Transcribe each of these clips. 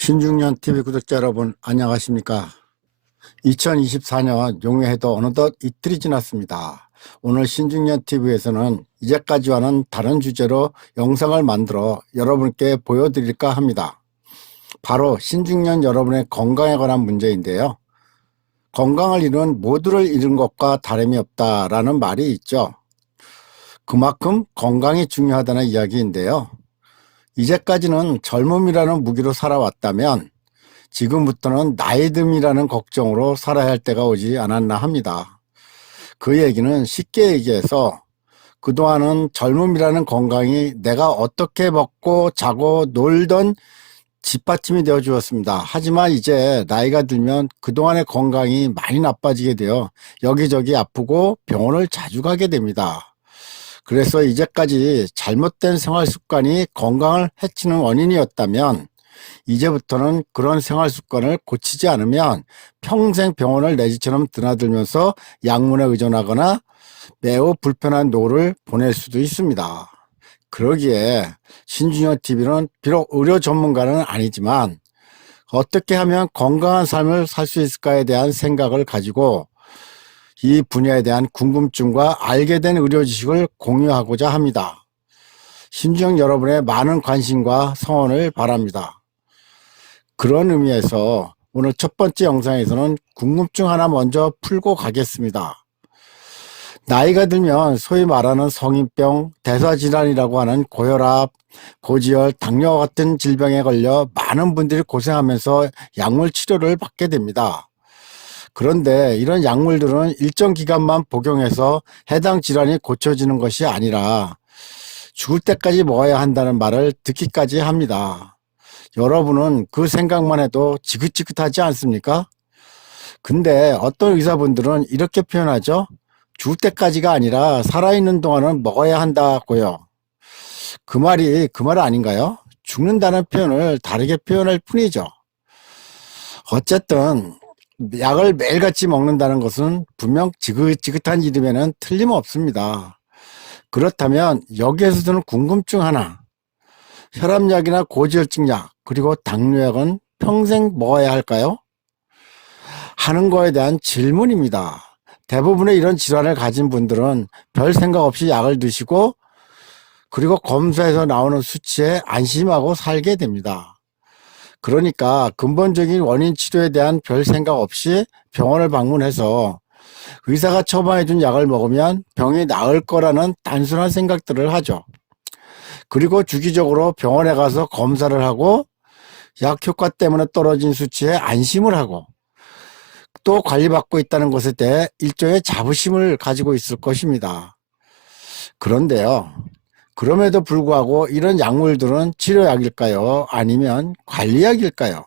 신중년 TV 구독자 여러분 안녕하십니까? 2024년 용해도 어느덧 이틀이 지났습니다. 오늘 신중년 TV에서는 이제까지와는 다른 주제로 영상을 만들어 여러분께 보여드릴까 합니다. 바로 신중년 여러분의 건강에 관한 문제인데요. 건강을 잃은 모두를 잃은 것과 다름이 없다라는 말이 있죠. 그만큼 건강이 중요하다는 이야기인데요. 이제까지는 젊음이라는 무기로 살아왔다면 지금부터는 나이듦이라는 걱정으로 살아야 할 때가 오지 않았나 합니다. 그 얘기는 쉽게 얘기해서 그동안은 젊음이라는 건강이 내가 어떻게 먹고 자고 놀던 뒷받침이 되어 주었습니다. 하지만 이제 나이가 들면 그동안의 건강이 많이 나빠지게 되어 여기저기 아프고 병원을 자주 가게 됩니다. 그래서 이제까지 잘못된 생활 습관이 건강을 해치는 원인이었다면 이제부터는 그런 생활 습관을 고치지 않으면 평생 병원을 내 집처럼 드나들면서 약물에 의존하거나 매우 불편한 노후를 보낼 수도 있습니다. 그러기에 신중년 TV는 비록 의료 전문가는 아니지만 어떻게 하면 건강한 삶을 살 수 있을까에 대한 생각을 가지고 이 분야에 대한 궁금증과 알게 된 의료 지식을 공유하고자 합니다. 신중년 여러분의 많은 관심과 성원을 바랍니다. 그런 의미에서 오늘 첫 번째 영상에서는 궁금증 하나 먼저 풀고 가겠습니다. 나이가 들면 소위 말하는 성인병, 대사질환이라고 하는 고혈압, 고지혈, 당뇨 같은 질병에 걸려 많은 분들이 고생하면서 약물 치료를 받게 됩니다. 그런데 이런 약물들은 일정 기간만 복용해서 해당 질환이 고쳐지는 것이 아니라 죽을 때까지 먹어야 한다는 말을 듣기까지 합니다. 여러분은 그 생각만 해도 지긋지긋하지 않습니까? 근데 어떤 의사분들은 이렇게 표현하죠. 죽을 때까지가 아니라 살아있는 동안은 먹어야 한다고요. 그 말이 그 말 아닌가요? 죽는다는 표현을 다르게 표현할 뿐이죠. 어쨌든 약을 매일같이 먹는다는 것은 분명 지긋지긋한 일임에는 틀림없습니다. 그렇다면 여기에서 드는 궁금증 하나, 혈압약이나 고지혈증 약, 그리고 당뇨약은 평생 먹어야 할까요? 하는 거에 대한 질문입니다. 대부분의 이런 질환을 가진 분들은 별 생각 없이 약을 드시고 그리고 검사에서 나오는 수치에 안심하고 살게 됩니다. 그러니까 근본적인 원인 치료에 대한 별 생각 없이 병원을 방문해서 의사가 처방해 준 약을 먹으면 병이 나을 거라는 단순한 생각들을 하죠. 그리고 주기적으로 병원에 가서 검사를 하고 약 효과 때문에 떨어진 수치에 안심을 하고 또 관리받고 있다는 것에 대해 일종의 자부심을 가지고 있을 것입니다. 그런데요, 그럼에도 불구하고 이런 약물들은 치료약일까요? 아니면 관리약일까요?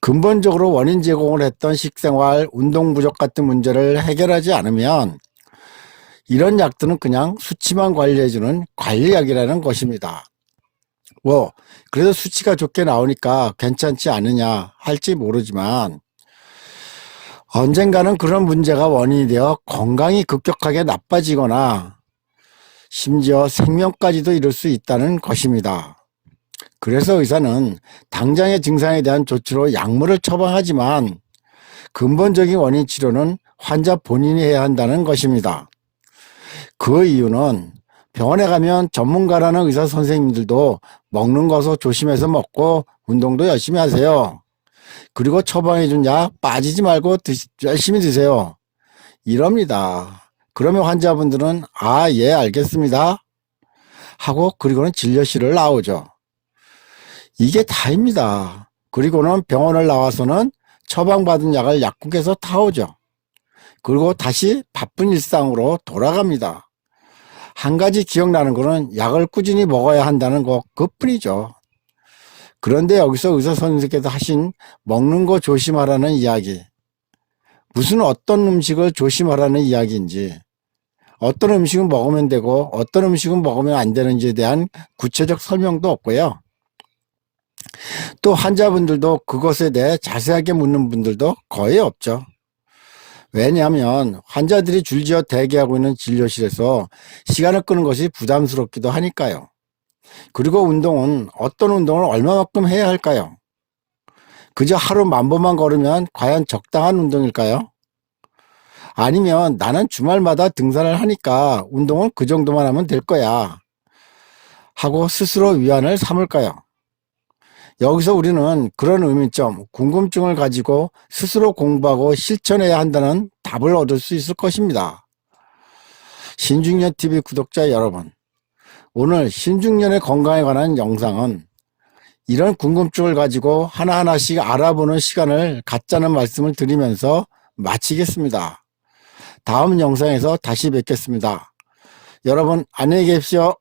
근본적으로 원인 제공을 했던 식생활, 운동 부족 같은 문제를 해결하지 않으면 이런 약들은 그냥 수치만 관리해주는 관리약이라는 것입니다. 그래서 수치가 좋게 나오니까 괜찮지 않느냐 할지 모르지만 언젠가는 그런 문제가 원인이 되어 건강이 급격하게 나빠지거나 심지어 생명까지도 이룰 수 있다는 것입니다. 그래서 의사는 당장의 증상에 대한 조치로 약물을 처방하지만 근본적인 원인 치료는 환자 본인이 해야 한다는 것입니다. 그 이유는 병원에 가면 전문가라는 의사 선생님들도 먹는 것을 조심해서 먹고 운동도 열심히 하세요. 그리고 처방해 준 약 빠지지 말고 열심히 드세요. 이럽니다. 그러면 환자분들은 예 알겠습니다 하고 그리고는 진료실을 나오죠. 이게 다입니다. 그리고는 병원을 나와서는 처방받은 약을 약국에서 타오죠. 그리고 다시 바쁜 일상으로 돌아갑니다. 한 가지 기억나는 거는 약을 꾸준히 먹어야 한다는 것 그뿐이죠. 그런데 여기서 의사 선생님께서 하신 먹는 거 조심하라는 이야기, 무슨 어떤 음식을 조심하라는 이야기인지, 어떤 음식은 먹으면 되고 어떤 음식은 먹으면 안 되는지에 대한 구체적 설명도 없고요. 또 환자분들도 그것에 대해 자세하게 묻는 분들도 거의 없죠. 왜냐하면 환자들이 줄지어 대기하고 있는 진료실에서 시간을 끄는 것이 부담스럽기도 하니까요. 그리고 운동은 어떤 운동을 얼마만큼 해야 할까요? 그저 하루 10,000보만 걸으면 과연 적당한 운동일까요? 아니면 나는 주말마다 등산을 하니까 운동은 그 정도만 하면 될 거야 하고 스스로 위안을 삼을까요? 여기서 우리는 그런 의문점, 궁금증을 가지고 스스로 공부하고 실천해야 한다는 답을 얻을 수 있을 것입니다. 신중년TV 구독자 여러분, 오늘 신중년의 건강에 관한 영상은 이런 궁금증을 가지고 하나하나씩 알아보는 시간을 갖자는 말씀을 드리면서 마치겠습니다. 다음 영상에서 다시 뵙겠습니다. 여러분 안녕히 계십시오.